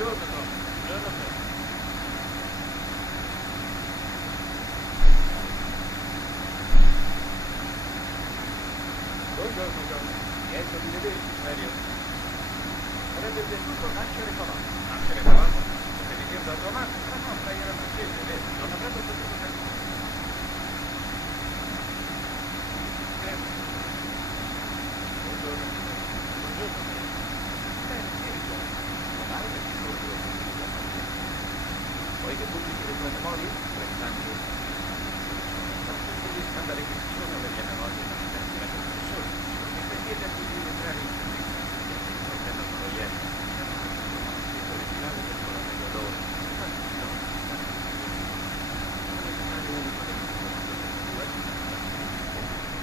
Buongiorno, Tom. Buongiorno a te. Buongiorno, John. Lieto di vederti, serio. Sarebbe piaciuto nascere cavallo. Nascere cavallo? Potevi dirlo da tua madre. Ma no, lei era francese, vero? Non avrebbe potuto capire. Buongiorno. Buongiorno. Bene, eri John. Tua madre ti proprio di famiglia. Vuoi che pubblichi le tue memorie? 30 anni. Ma tutti gli scandali che ci sono, le mie memorie non mi servirebbero da solo. Sono che per chiedere di rientrare in servizio. Il problema sono ieri. Scritto originale del colonnello Loro.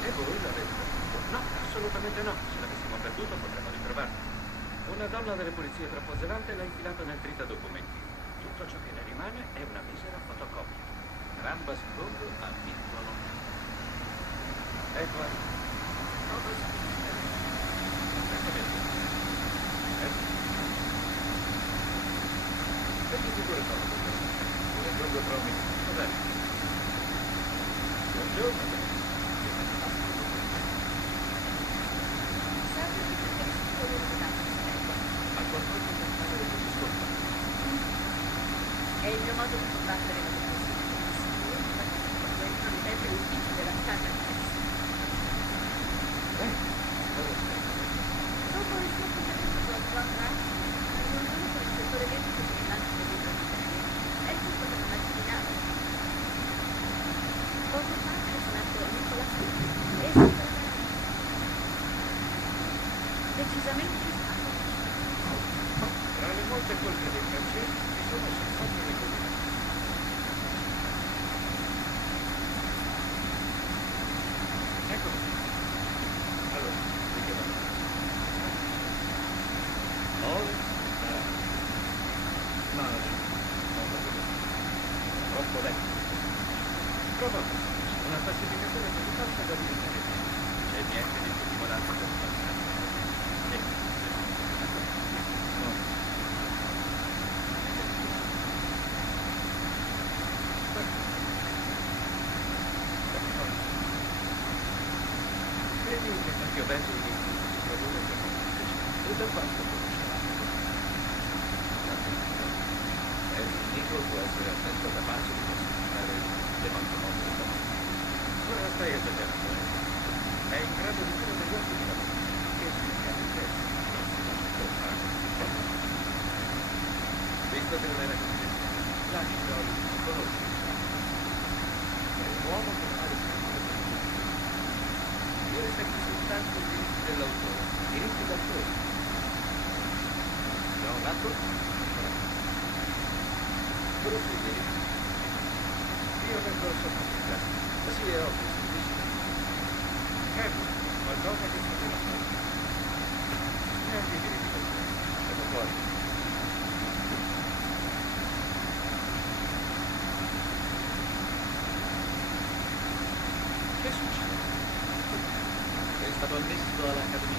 E voi l'avete perduto? No, assolutamente no. Se l'avessimo perduto potremmo ritrovarlo. Una donna delle pulizie troppo zelante l'ha infilato nel tritadocumenti. Tutto ciò che ne rimane è una misera fotocopia. Rambas Gong ha vinto l'onore. Ecco. Senti sicuro sono un aggiungo tra un minuto. Va bene. Buongiorno. Serve che preferisco quello di Ha qualcosa da fare del discorso? È il mio modo di combattere la depressione. Dentro di me per il tipo della stanza di dopo il suo appuntamento con John Rush, la riunione con il settore medico per il lancio del libro di serie, è tutto per una mattinata. Poco fa ha telefonato Nicolas e si decisamente stato. Tra le molte colpe dei francesi ci sono senz'altro le colpe. Ecco. Allora, di che va? Troppo lento. Prova una falsificazione così falsa da diventare mia. C'è niente di più stimolante per passare. No. Credi che Matteo Benzo si produce per e da quanto conoscerà? Nico può essere attento capace di classificare le banconote del lavoro. Ora stai esagerando, È in grado di dire degli occhi di lavoro. Che significa in testa. Visto che non era così, lascio il conosci. È un uomo che fa le sue io rispetto soltanto i diritti dell'autore, i diritti d'autore. Da un lato, quello sui diritti. Io vengo sopra, così è ovvio, semplicemente. Ecco, qualcosa che sapeva fare. Neanche i diritti d'autore. Siamo fuori. Che succede? È stato ammesso all'Accademia